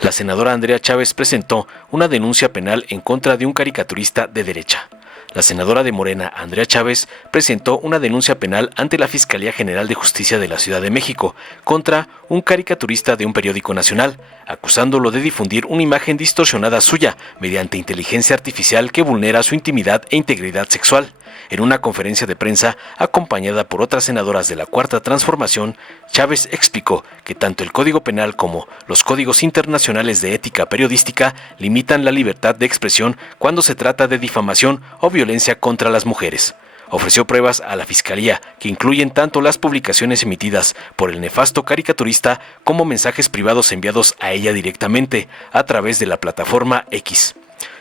La senadora Andrea Chávez presentó una denuncia penal en contra de un caricaturista de derecha. La senadora de Morena, Andrea Chávez, presentó una denuncia penal ante la Fiscalía General de Justicia de la Ciudad de México contra un caricaturista de un periódico nacional, acusándolo de difundir una imagen distorsionada suya mediante inteligencia artificial que vulnera su intimidad e integridad sexual. En una conferencia de prensa acompañada por otras senadoras de la Cuarta Transformación, Chávez explicó que tanto el Código Penal como los códigos internacionales de ética periodística limitan la libertad de expresión cuando se trata de difamación o violencia contra las mujeres. Ofreció pruebas a la Fiscalía que incluyen tanto las publicaciones emitidas por el nefasto caricaturista como mensajes privados enviados a ella directamente a través de la plataforma X.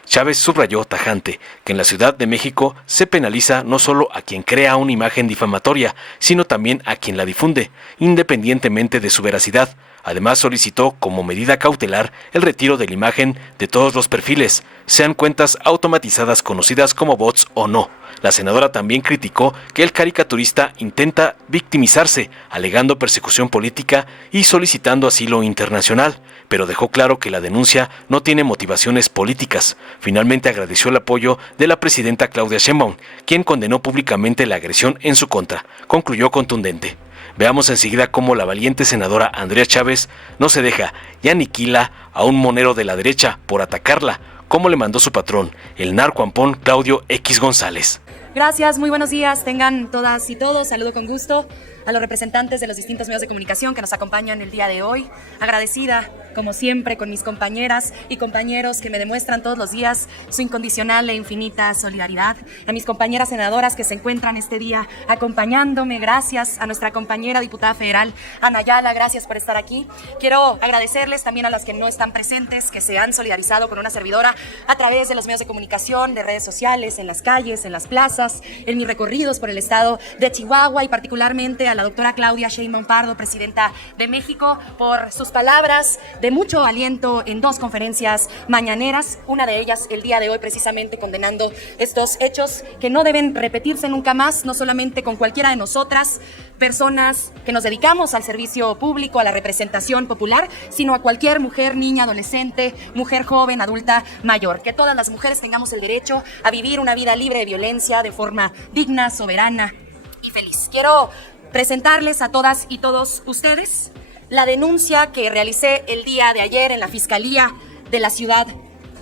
Chávez subrayó tajante que en la Ciudad de México se penaliza no solo a quien crea una imagen difamatoria, sino también a quien la difunde, independientemente de su veracidad. Además, solicitó como medida cautelar el retiro de la imagen de todos los perfiles, sean cuentas automatizadas conocidas como bots o no. La senadora también criticó que el caricaturista intenta victimizarse, alegando persecución política y solicitando asilo internacional, pero dejó claro que la denuncia no tiene motivaciones políticas. Finalmente agradeció el apoyo de la presidenta Claudia Sheinbaum, quien condenó públicamente la agresión en su contra. Concluyó contundente. Veamos enseguida cómo la valiente senadora Andrea Chávez no se deja y aniquila a un monero de la derecha por atacarla, como le mandó su patrón, el narco ampón Claudio X González. Gracias, muy buenos días, tengan todas y todos, saludo con gusto a los representantes de los distintos medios de comunicación que nos acompañan el día de hoy. Agradecida, como siempre, con mis compañeras y compañeros que me demuestran todos los días su incondicional e infinita solidaridad. A mis compañeras senadoras que se encuentran este día acompañándome, gracias. A nuestra compañera diputada federal, Ana Ayala, gracias por estar aquí. Quiero agradecerles también a las que no están presentes, que se han solidarizado con una servidora a través de los medios de comunicación, de redes sociales, en las calles, en las plazas, en mis recorridos por el estado de Chihuahua y particularmente a la doctora Claudia Sheinbaum Pardo, presidenta de México, por sus palabras de mucho aliento en dos conferencias mañaneras, una de ellas el día de hoy precisamente condenando estos hechos que no deben repetirse nunca más, no solamente con cualquiera de nosotras, personas que nos dedicamos al servicio público, a la representación popular, sino a cualquier mujer, niña, adolescente, mujer joven, adulta, mayor. Que todas las mujeres tengamos el derecho a vivir una vida libre de violencia, de forma digna, soberana y feliz. Quiero presentarles a todas y todos ustedes la denuncia que realicé el día de ayer en la Fiscalía de la Ciudad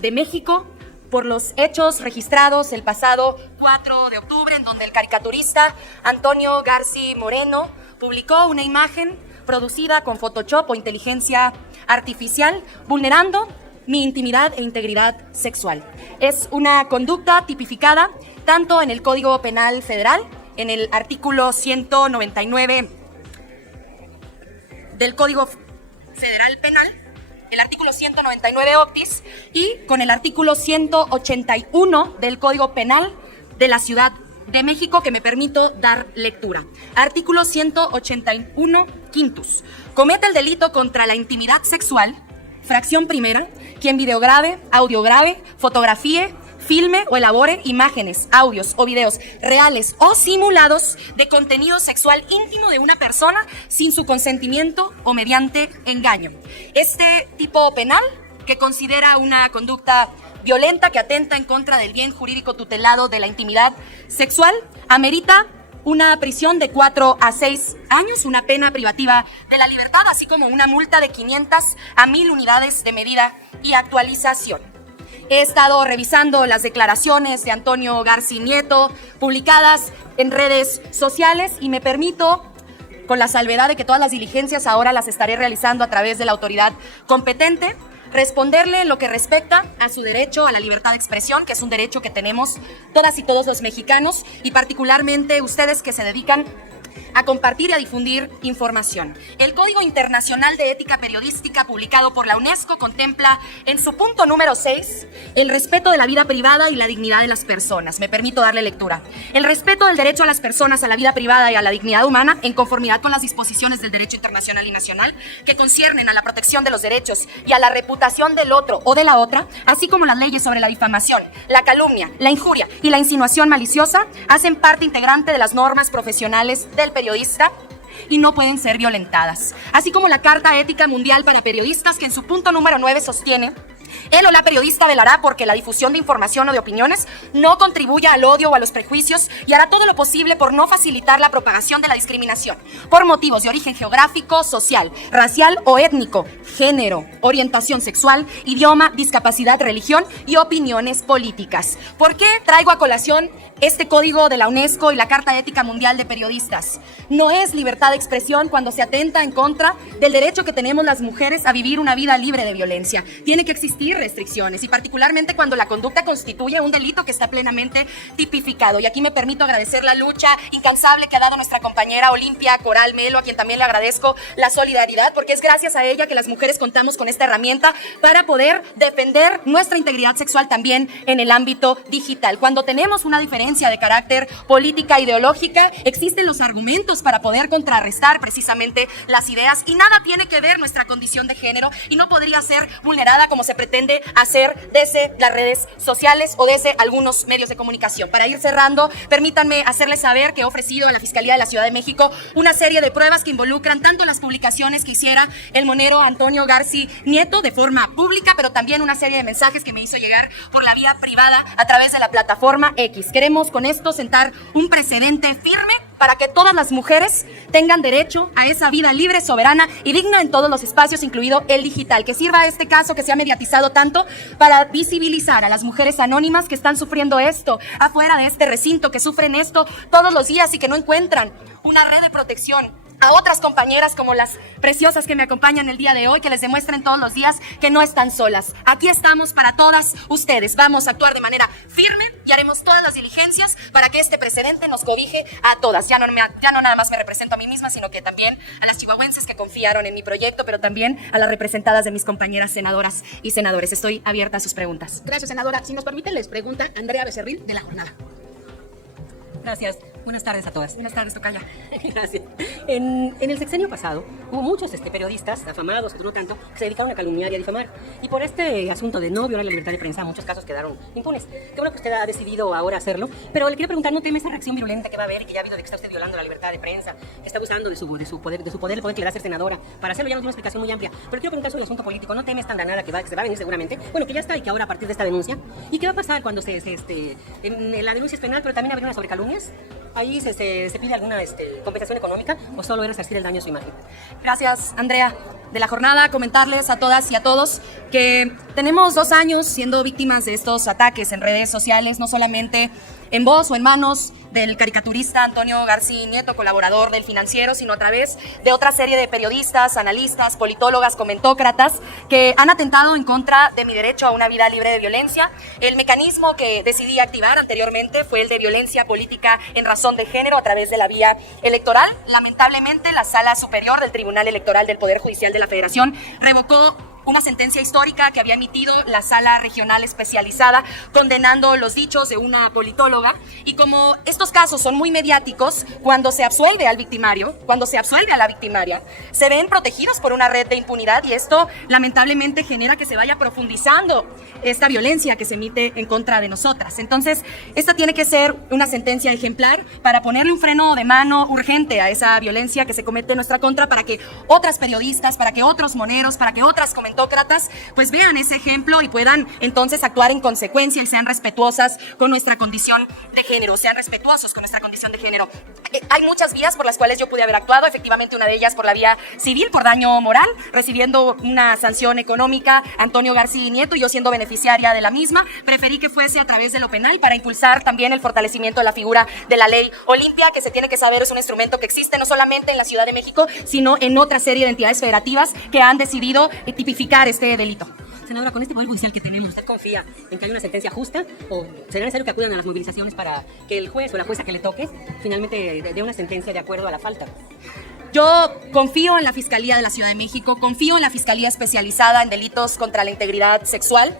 de México por los hechos registrados el pasado 4 de octubre, en donde el caricaturista Antonio García Moreno publicó una imagen producida con Photoshop o inteligencia artificial, vulnerando mi intimidad e integridad sexual. Es una conducta tipificada tanto en el Código Penal Federal, en el artículo 199 del Código Federal Penal, el artículo 199 octis, y con el artículo 181 del Código Penal de la Ciudad de México, que me permito dar lectura. Artículo 181 quintus. Comete el delito contra la intimidad sexual, fracción primera, quien videograve, audiograve, fotografíe, filme o elabore imágenes, audios o videos reales o simulados de contenido sexual íntimo de una persona sin su consentimiento o mediante engaño. Este tipo penal, que considera una conducta violenta que atenta en contra del bien jurídico tutelado de la intimidad sexual, amerita una prisión de 4 a 6 años, una pena privativa de la libertad, así como una multa de 500 a 1000 unidades de medida y actualización. He estado revisando las declaraciones de Antonio García Nieto publicadas en redes sociales y me permito, con la salvedad de que todas las diligencias ahora las estaré realizando a través de la autoridad competente, responderle en lo que respecta a su derecho a la libertad de expresión, que es un derecho que tenemos todas y todos los mexicanos y particularmente ustedes que se dedican a compartir y a difundir información. El Código Internacional de Ética Periodística publicado por la UNESCO contempla en su punto número 6 el respeto de la vida privada y la dignidad de las personas. Me permito darle lectura. El respeto del derecho a las personas a la vida privada y a la dignidad humana en conformidad con las disposiciones del derecho internacional y nacional que conciernen a la protección de los derechos y a la reputación del otro o de la otra, así como las leyes sobre la difamación, la calumnia, la injuria y la insinuación maliciosa, hacen parte integrante de las normas profesionales del periodista y no pueden ser violentadas. Así como la Carta Ética Mundial para Periodistas, que en su punto número 9 sostiene: él o la periodista velará porque la difusión de información o de opiniones no contribuya al odio o a los prejuicios y hará todo lo posible por no facilitar la propagación de la discriminación por motivos de origen geográfico, social, racial o étnico, género, orientación sexual, idioma, discapacidad, religión y opiniones políticas. ¿Por qué traigo a colación este código de la UNESCO y la Carta Ética Mundial de Periodistas? No es libertad de expresión cuando se atenta en contra del derecho que tenemos las mujeres a vivir una vida libre de violencia. Tiene que existir restricciones, y particularmente cuando la conducta constituye un delito que está plenamente tipificado. Y aquí me permito agradecer la lucha incansable que ha dado nuestra compañera Olimpia Coral Melo, a quien también le agradezco la solidaridad, porque es gracias a ella que las mujeres contamos con esta herramienta para poder defender nuestra integridad sexual también en el ámbito digital. Cuando tenemos una diferencia de carácter política, ideológica, existen los argumentos para poder contrarrestar precisamente las ideas, y nada tiene que ver nuestra condición de género y no podría ser vulnerada como se pretende hacer desde las redes sociales o desde algunos medios de comunicación. Para ir cerrando, permítanme hacerles saber que he ofrecido a la Fiscalía de la Ciudad de México una serie de pruebas que involucran tanto las publicaciones que hiciera el monero Antonio Garci Nieto de forma pública, pero también una serie de mensajes que me hizo llegar por la vía privada a través de la plataforma X. Queremos con esto sentar un precedente firme para que todas las mujeres tengan derecho a esa vida libre, soberana y digna en todos los espacios, incluido el digital. Que sirva este caso que se ha mediatizado tanto para visibilizar a las mujeres anónimas que están sufriendo esto afuera de este recinto, que sufren esto todos los días y que no encuentran una red de protección. A otras compañeras como las preciosas que me acompañan el día de hoy, que les demuestren todos los días que no están solas. Aquí estamos para todas ustedes. Vamos a actuar de manera firme y haremos todas las diligencias para que este precedente nos cobije a todas. Ya no nada más me represento a mí misma, sino que también a las chihuahuenses que confiaron en mi proyecto, pero también a las representadas de mis compañeras senadoras y senadores. Estoy abierta a sus preguntas. Gracias, senadora. Si nos permite, les pregunta Andrea Becerril, de La Jornada. Gracias. Buenas tardes a todas. Buenas tardes, tocaya. Gracias. En el sexenio pasado hubo muchos periodistas, afamados, otros no tanto, que se dedicaron a calumniar y a difamar. Y por este asunto de no violar la libertad de prensa, muchos casos quedaron impunes. Qué bueno que usted ha decidido ahora hacerlo, pero le quiero preguntar, ¿no teme esa reacción virulenta que va a haber y que ya ha habido de que está usted violando la libertad de prensa, que está abusando de su poder, el poder que le da ser senadora? Para hacerlo ya nos dio una explicación muy amplia, pero quiero preguntar sobre el asunto político. ¿No teme esta andanada que se va a venir seguramente? Bueno, que ya está y que ahora a partir de esta denuncia. ¿Y qué va a pasar cuando la denuncia es penal, pero también habrá una sobre calumnias? Ahí se pide alguna compensación económica o solo era resarcir el daño a su imagen. Gracias, Andrea. De La Jornada, comentarles a todas y a todos que tenemos 2 años siendo víctimas de estos ataques en redes sociales, no solamente en voz o en manos del caricaturista Antonio Garci Nieto, colaborador del Financiero, sino a través de otra serie de periodistas, analistas, politólogas, comentócratas que han atentado en contra de mi derecho a una vida libre de violencia. El mecanismo que decidí activar anteriormente fue el de violencia política en razón de género a través de la vía electoral. Lamentablemente, la Sala Superior del Tribunal Electoral del Poder Judicial de la Federación revocó una sentencia histórica que había emitido la Sala Regional Especializada condenando los dichos de una politóloga. Y como estos casos son muy mediáticos, cuando se absuelve al victimario, cuando se absuelve a la victimaria, se ven protegidos por una red de impunidad, y esto lamentablemente genera que se vaya profundizando esta violencia que se emite en contra de nosotras. Entonces, esta tiene que ser una sentencia ejemplar para ponerle un freno de mano urgente a esa violencia que se comete en nuestra contra, para que otras periodistas, para que otros moneros, para que otras comentócratas pues vean ese ejemplo y puedan entonces actuar en consecuencia y sean respetuosas con nuestra condición de género, sean respetuosos con nuestra condición de género. Hay muchas vías por las cuales yo pude haber actuado, efectivamente una de ellas por la vía civil, por daño moral, recibiendo una sanción económica Antonio Garci Nieto y yo siendo beneficiaria de la misma. Preferí que fuese a través de lo penal para impulsar también el fortalecimiento de la figura de la ley Olimpia, que se tiene que saber es un instrumento que existe no solamente en la Ciudad de México, sino en otra serie de entidades federativas que han decidido tipificar este delito. Senadora, con este poder judicial que tenemos, ¿usted confía en que hay una sentencia justa o será necesario que acudan a las movilizaciones para que el juez o la jueza que le toque finalmente dé una sentencia de acuerdo a la falta? Yo confío en la Fiscalía de la Ciudad de México, confío en la Fiscalía Especializada en Delitos contra la Integridad Sexual.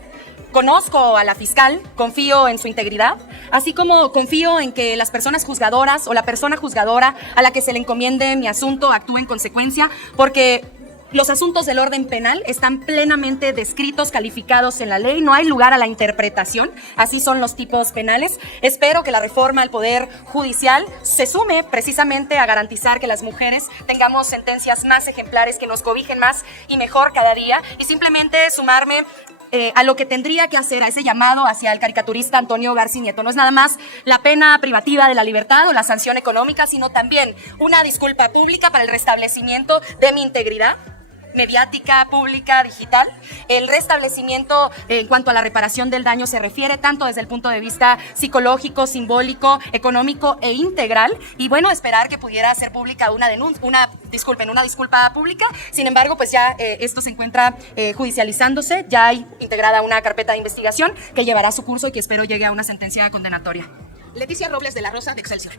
Conozco a la fiscal, confío en su integridad, así como confío en que las personas juzgadoras o la persona juzgadora a la que se le encomiende mi asunto actúe en consecuencia, porque Los asuntos del orden penal están plenamente descritos, calificados en la ley, no hay lugar a la interpretación, así son los tipos penales. Espero que la reforma al Poder Judicial se sume precisamente a garantizar que las mujeres tengamos sentencias más ejemplares, que nos cobijen más y mejor cada día, y simplemente sumarme a lo que tendría que hacer, a ese llamado hacia el caricaturista Antonio Garci Nieto. No es nada más la pena privativa de la libertad o la sanción económica, sino también una disculpa pública para el restablecimiento de mi integridad mediática, pública, digital. El restablecimiento en cuanto a la reparación del daño se refiere tanto desde el punto de vista psicológico, simbólico, económico e integral. Y bueno, esperar que pudiera ser pública una disculpa pública. Sin embargo, pues ya esto se encuentra judicializándose. Ya hay integrada una carpeta de investigación que llevará su curso y que espero llegue a una sentencia condenatoria. Leticia Robles de la Rosa, de Excelsior.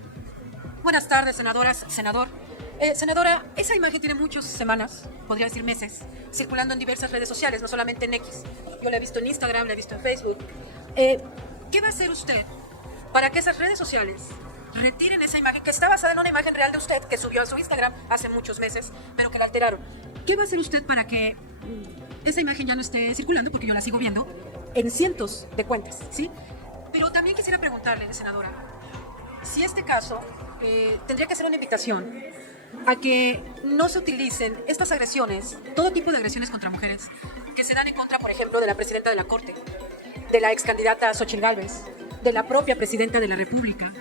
Buenas tardes, senadoras, senador. Senadora, esa imagen tiene muchas semanas, podría decir meses, circulando en diversas redes sociales, no solamente en X. Yo la he visto en Instagram, la he visto en Facebook. ¿Qué va a hacer usted para que esas redes sociales retiren esa imagen que está basada en una imagen real de usted que subió a su Instagram hace muchos meses, pero que la alteraron? ¿Qué va a hacer usted para que esa imagen ya no esté circulando? Porque yo la sigo viendo en cientos de cuentas, ¿sí? Pero también quisiera preguntarle, senadora, si este caso tendría que ser una invitación a que no se utilicen estas agresiones, todo tipo de agresiones contra mujeres, que se dan en contra, por ejemplo, de la presidenta de la Corte, de la ex candidata Xochitl Gálvez, de la propia presidenta de la República,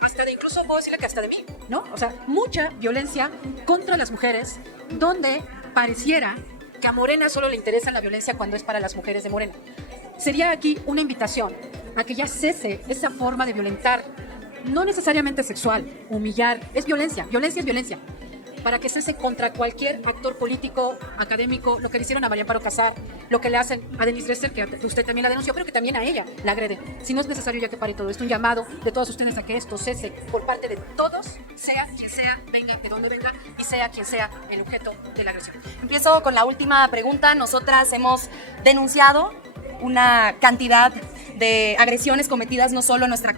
hasta de, incluso puedo decirle que hasta de mí, ¿no? O sea, mucha violencia contra las mujeres, donde pareciera que a Morena solo le interesa la violencia cuando es para las mujeres de Morena. Sería aquí una invitación a que ya cese esa forma de violentar, no necesariamente sexual, humillar, es violencia, violencia es violencia, para que cese contra cualquier actor político, académico, lo que le hicieron a María Amparo Casar, lo que le hacen a Denise Dresser, que usted también la denunció, pero que también a ella la agrede. Si no es necesario ya que pare todo esto, un llamado de todos ustedes a que esto cese por parte de todos, sea quien sea, venga de donde venga y sea quien sea el objeto de la agresión. Empiezo con la última pregunta. Nosotras hemos denunciado una cantidad de agresiones cometidas no solo en nuestra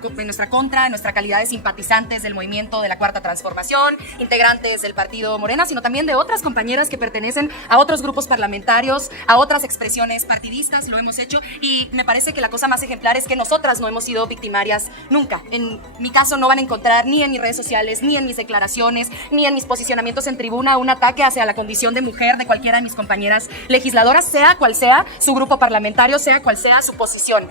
contra, en nuestra calidad de simpatizantes del movimiento de la Cuarta Transformación, integrantes del partido Morena, sino también de otras compañeras que pertenecen a otros grupos parlamentarios, a otras expresiones partidistas, lo hemos hecho, y me parece que la cosa más ejemplar es que nosotras no hemos sido victimarias nunca. En mi caso no van a encontrar ni en mis redes sociales, ni en mis declaraciones, ni en mis posicionamientos en tribuna un ataque hacia la condición de mujer de cualquiera de mis compañeras legisladoras, sea cual sea su grupo parlamentario, sea cual sea su posición.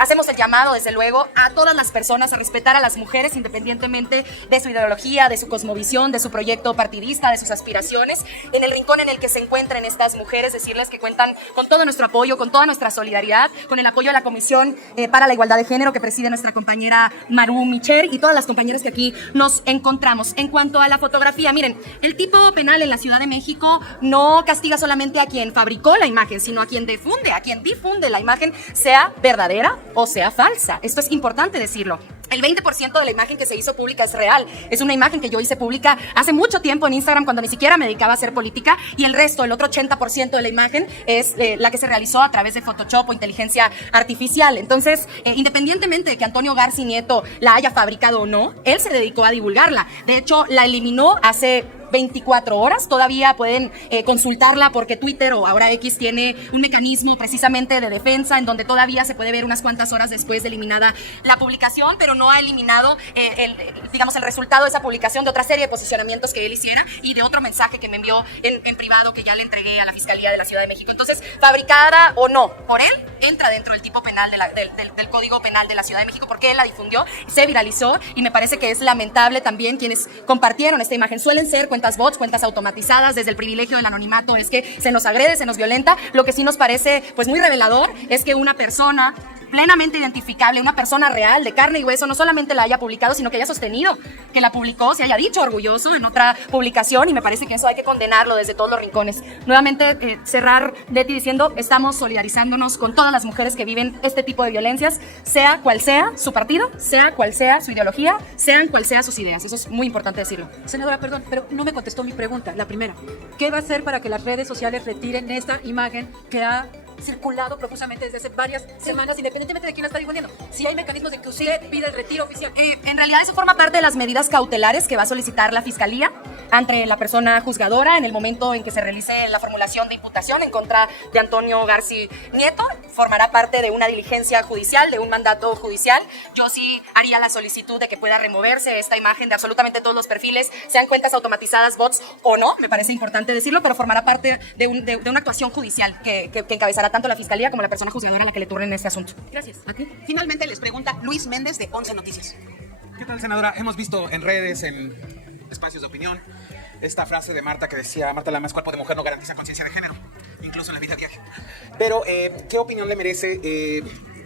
Hacemos el llamado, desde luego, a todas las personas a respetar a las mujeres independientemente de su ideología, de su cosmovisión, de su proyecto partidista, de sus aspiraciones. En el rincón en el que se encuentren estas mujeres, decirles que cuentan con todo nuestro apoyo, con toda nuestra solidaridad, con el apoyo de la Comisión para la Igualdad de Género que preside nuestra compañera Maru Micher y todas las compañeras que aquí nos encontramos. En cuanto a la fotografía, miren, el tipo penal en la Ciudad de México no castiga solamente a quien fabricó la imagen, sino a quien difunde la imagen, sea verdadera o sea falsa. Esto es importante decirlo. El 20% de la imagen que se hizo pública es real. Es una imagen que yo hice pública hace mucho tiempo en Instagram cuando ni siquiera me dedicaba a hacer política, y el resto, el otro 80% de la imagen es la que se realizó a través de Photoshop o inteligencia artificial. Entonces, independientemente de que Antonio Garci Nieto la haya fabricado o no, él se dedicó a divulgarla. De hecho, la eliminó hace 24 horas, todavía pueden consultarla porque Twitter o ahora X tiene un mecanismo precisamente de defensa en donde todavía se puede ver unas cuantas horas después de eliminada la publicación, pero no ha eliminado el resultado de esa publicación, de otra serie de posicionamientos que él hiciera y de otro mensaje que me envió en privado que ya le entregué a la Fiscalía de la Ciudad de México. Entonces, fabricada o no por él, entra dentro del tipo penal del Código Penal de la Ciudad de México porque él la difundió, se viralizó, y me parece que es lamentable también quienes compartieron esta imagen. Suelen ser cuentas bots, cuentas automatizadas. Desde el privilegio del anonimato es que se nos agrede, se nos violenta. Lo que sí nos parece pues muy revelador es que una persona plenamente identificable, una persona real, de carne y hueso, no solamente la haya publicado, sino que haya sostenido que la publicó, se haya dicho orgulloso en otra publicación, y me parece que eso hay que condenarlo desde todos los rincones. Nuevamente, cerrar, Leti, diciendo, estamos solidarizándonos con todas las mujeres que viven este tipo de violencias, sea cual sea su partido, sea cual sea su ideología, sean cual sea sus ideas. Eso es muy importante decirlo. Senadora, perdón, pero no me contestó mi pregunta, la primera. ¿Qué va a hacer para que las redes sociales retiren esta imagen que ha circulado profusamente desde hace varias semanas, independientemente de quién la está difundiendo? Si hay mecanismos de que usted pida el retiro oficial. En realidad eso forma parte de las medidas cautelares que va a solicitar la Fiscalía. ante la persona juzgadora en el momento en que se realice la formulación de imputación en contra de Antonio Garci Nieto. Formará parte de una diligencia judicial, de un mandato judicial. Yo sí haría la solicitud de que pueda removerse esta imagen de absolutamente todos los perfiles, sean cuentas automatizadas, bots o no, me parece importante decirlo, pero formará parte de una actuación judicial que encabezará tanto la Fiscalía como la persona juzgadora a la que le turnen este asunto. Gracias. ¿A ti? Finalmente les pregunta Luis Méndez de 11 Noticias. ¿Qué tal, senadora? Hemos visto en redes, en espacios de opinión, esta frase de Marta que decía: Marta Lamas, cuerpo de mujer no garantiza conciencia de género, incluso en la vida diaria. Pero, ¿qué opinión le merece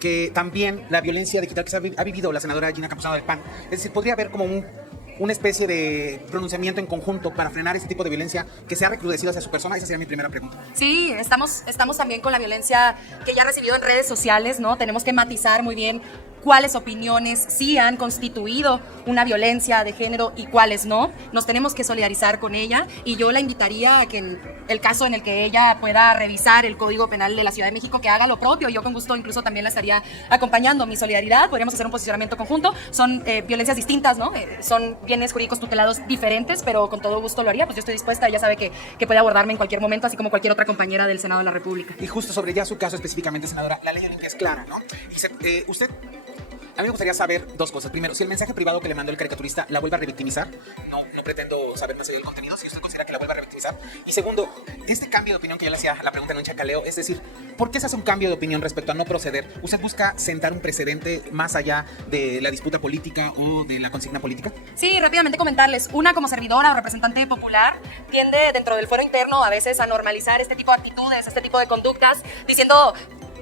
que también la violencia digital que ha vivido la senadora Gina Campuzano del PAN? Es decir, ¿podría haber como una especie de pronunciamiento en conjunto para frenar ese tipo de violencia que se ha recrudecido hacia su persona? Esa sería mi primera pregunta. Sí, estamos también con la violencia que ya ha recibido en redes sociales, ¿no? Tenemos que matizar muy bien cuáles opiniones sí han constituido una violencia de género y cuáles no. Nos tenemos que solidarizar con ella y yo la invitaría a que en el caso en el que ella pueda revisar el Código Penal de la Ciudad de México, que haga lo propio. Yo con gusto incluso también la estaría acompañando. Mi solidaridad, podríamos hacer un posicionamiento conjunto. Son violencias distintas, ¿no? Son bienes jurídicos tutelados diferentes, pero con todo gusto lo haría. Pues yo estoy dispuesta, ella sabe que puede abordarme en cualquier momento, así como cualquier otra compañera del Senado de la República. Y justo sobre ya su caso específicamente, senadora, la ley Olimpia es clara, ¿no? Usted... A mí me gustaría saber dos cosas. Primero, si el mensaje privado que le mandó el caricaturista la vuelve a revictimizar. No pretendo saber más del contenido, si usted considera que la vuelve a revictimizar. Y segundo, este cambio de opinión que yo le hacía la pregunta en un chacaleo, es decir, ¿por qué se hace un cambio de opinión respecto a no proceder? ¿Usted busca sentar un precedente más allá de la disputa política o de la consigna política? Sí, rápidamente comentarles. Una, como servidora o representante popular, tiende dentro del fuero interno a veces a normalizar este tipo de actitudes, este tipo de conductas, diciendo...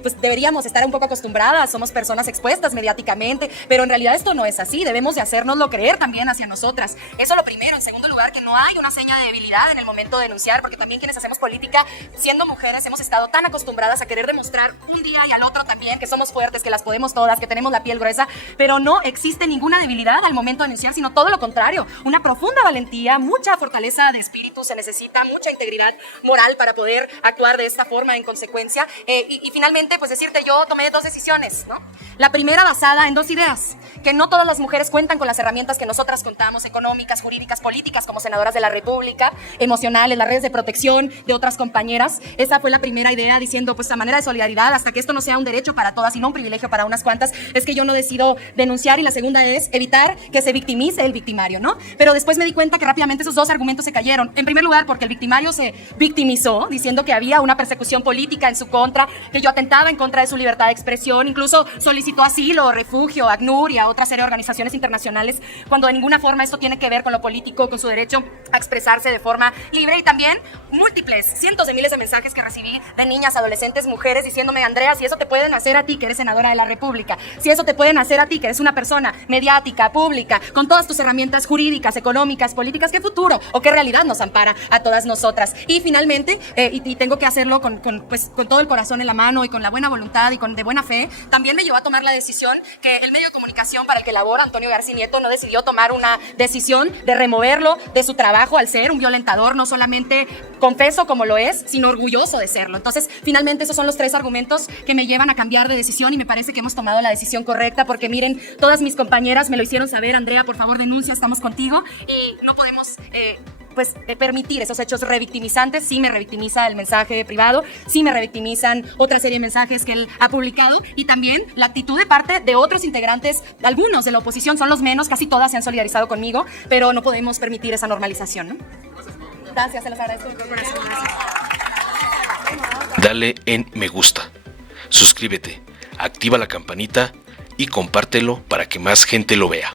pues deberíamos estar un poco acostumbradas, somos personas expuestas mediáticamente, pero en realidad esto no es así, debemos de hacérnoslo creer también hacia nosotras. Eso lo primero. En segundo lugar, que no hay una seña de debilidad en el momento de denunciar, porque también quienes hacemos política, siendo mujeres, hemos estado tan acostumbradas a querer demostrar un día y al otro también que somos fuertes, que las podemos todas, que tenemos la piel gruesa, pero no existe ninguna debilidad al momento de denunciar, sino todo lo contrario, una profunda valentía, mucha fortaleza de espíritu, se necesita mucha integridad moral para poder actuar de esta forma en consecuencia. Y finalmente, pues decirte, yo tomé dos decisiones, ¿no? La primera basada en dos ideas, que no todas las mujeres cuentan con las herramientas que nosotras contamos, económicas, jurídicas, políticas, como senadoras de la República, emocionales, las redes de protección de otras compañeras. Esa fue la primera idea, diciendo, pues a manera de solidaridad, hasta que esto no sea un derecho para todas y no un privilegio para unas cuantas, es que yo no decido denunciar. Y la segunda es evitar que se victimice el victimario, ¿no? Pero después me di cuenta que rápidamente esos dos argumentos se cayeron. En primer lugar, porque el victimario se victimizó, diciendo que había una persecución política en su contra, que yo atentaba en contra de su libertad de expresión, incluso solicitó asilo, refugio, ACNUR y a otra serie de organizaciones internacionales, cuando de ninguna forma esto tiene que ver con lo político, con su derecho a expresarse de forma libre. Y también múltiples, cientos de miles de mensajes que recibí de niñas, adolescentes, mujeres, diciéndome, Andrea, si eso te pueden hacer a ti, que eres senadora de la República, si eso te pueden hacer a ti, que eres una persona mediática, pública, con todas tus herramientas jurídicas, económicas, políticas, ¿qué futuro o qué realidad nos ampara a todas nosotras? Y finalmente, y tengo que hacerlo con todo el corazón en la mano y con la buena voluntad y de buena fe, también me llevó a tomar la decisión que el medio de comunicación para el que labora Antonio Garci Nieto no decidió tomar una decisión de removerlo de su trabajo al ser un violentador, no solamente confeso como lo es, sino orgulloso de serlo. Entonces, finalmente esos son los tres argumentos que me llevan a cambiar de decisión y me parece que hemos tomado la decisión correcta, porque miren, todas mis compañeras me lo hicieron saber, Andrea, por favor denuncia, estamos contigo, y no podemos... permitir esos hechos revictimizantes. Sí me revictimiza el mensaje privado, sí me revictimizan otra serie de mensajes que él ha publicado, y también la actitud de parte de otros integrantes, algunos de la oposición, son los menos, casi todas se han solidarizado conmigo, pero no podemos permitir esa normalización, ¿no? Gracias, se los agradezco de corazón. Dale en me gusta, suscríbete, activa la campanita y compártelo para que más gente lo vea.